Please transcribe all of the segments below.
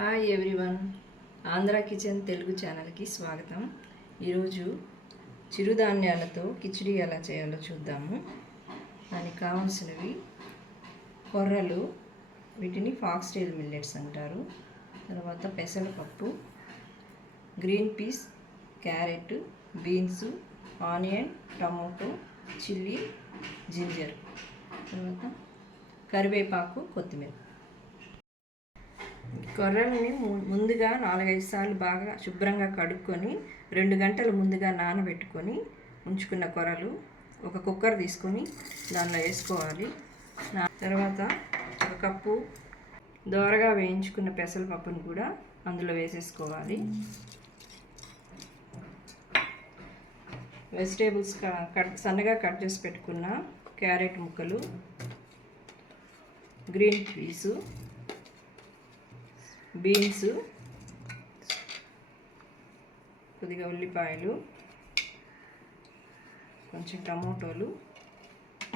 Hi everyone, Andhra kitchen Telugu ఛానల్కి స్వాగతం. ఈరోజు చిరుధాన్యాలతో కిచిడి ఎలా చేయాలో చూద్దాము. దానికి కావాల్సినవి కొర్రలు, వీటిని ఫాక్స్టైల్ మిల్లెట్స్ అంటారు. తర్వాత పెసరపప్పు, green peas, carrot, beans, onion, tomato, chilli, ginger, తర్వాత కరివేపాకు, కొత్తిమీర. కొర్రల్ని ముందుగా 4-5 సార్లు బాగా శుభ్రంగా కడుక్కొని 2 గంటలు ముందుగా నానబెట్టుకొని ఉంచుకున్న కొర్రలు ఒక కుక్కర్ తీసుకొని దానిలో వేసుకోవాలి. తర్వాత ఒక కప్పు దోరగా వేయించుకున్న పెసరపప్పును కూడా అందులో వేసేసుకోవాలి. వెజిటేబుల్స్ సన్నగా కట్ చేసి పెట్టుకున్న క్యారెట్ ముక్కలు, గ్రీన్ పీసు, బీన్స్, కొద్దిగా ఉల్లిపాయలు, కొంచెం టమోటోలు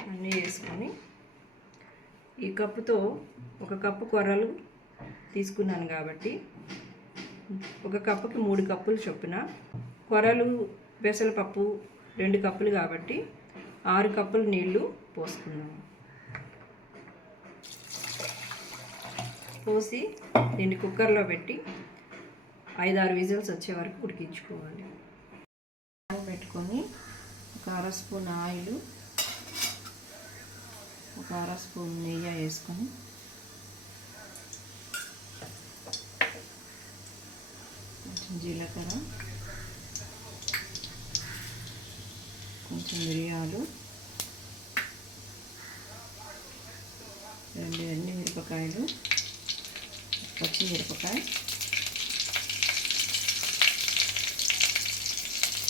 అన్నీ వేసుకొని ఈ కప్పుతో ఒక కప్పు కొర్రలు తీసుకున్నాను కాబట్టి ఒక కప్పుకి 3 కప్పులు చొప్పున, కొర్రలు పెసరపప్పు 2 కప్పులు కాబట్టి 6 కప్పులు నీళ్లు పోసుకున్నాము. పోసి దీన్ని కుక్కర్లో పెట్టి 5-6 విజిల్స్ వచ్చే వరకు ఉడికించుకోవాలి. పెట్టుకొని ఒక 1/2 స్పూన్ ఆయిల్, ఒక 1/2 స్పూన్ నెయ్యి వేసుకొని కొంచెం జీలకర్ర, కొంచెం మిరియాలు, 2 ఎండుమిరపకాయలు, పచ్చిమిరపకాయ,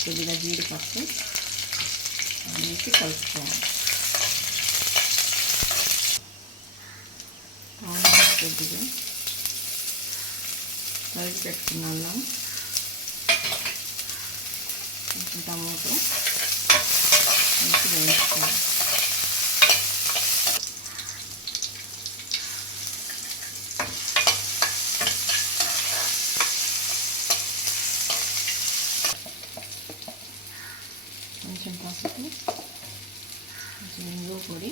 కొద్దిగా జీడిపప్పు వేసి కలుపుకోవాలి. కొద్దిగా కలిపి పెట్టుకున్న అల్లం, కొంచెం టమాటో వేసి వేయించుకోవాలి. కొంచెం పసుపు, కొంచెం ఇంగువ పొడి,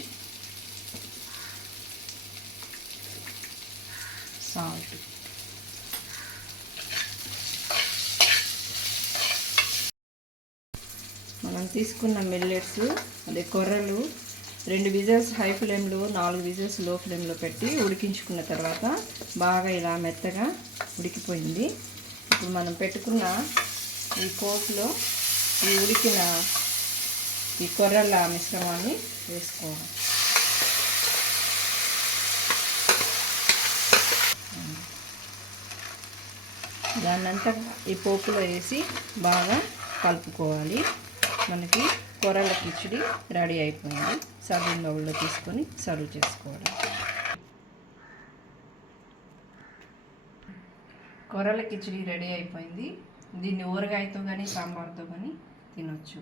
సాల్ట్. మనం తీసుకున్న మిల్లెట్స్, అదే కొర్రలు 2 విజిల్స్ హై ఫ్లేమ్లో, 4 విజిల్స్ లో ఫ్లేమ్లో పెట్టి ఉడికించుకున్న తర్వాత బాగా ఇలా మెత్తగా ఉడికిపోయింది. ఇప్పుడు మనం పెట్టుకున్న ఈ పోపులో ఈ ఉడికిన ఈ కొర్రల మిశ్రమాన్ని వేసుకోవాలి. దాన్నంతా ఈ పోపులో వేసి బాగా కలుపుకోవాలి. మనకి కొర్రల కిచిడి రెడీ అయిపోయింది. సర్వింగ్ బౌల్లో తీసుకొని సర్వ్ చేసుకోవడం. కొర్రల కిచిడి రెడీ అయిపోయింది. దీన్ని ఊరగాయతో కానీ సాంబార్తో కానీ తినొచ్చు.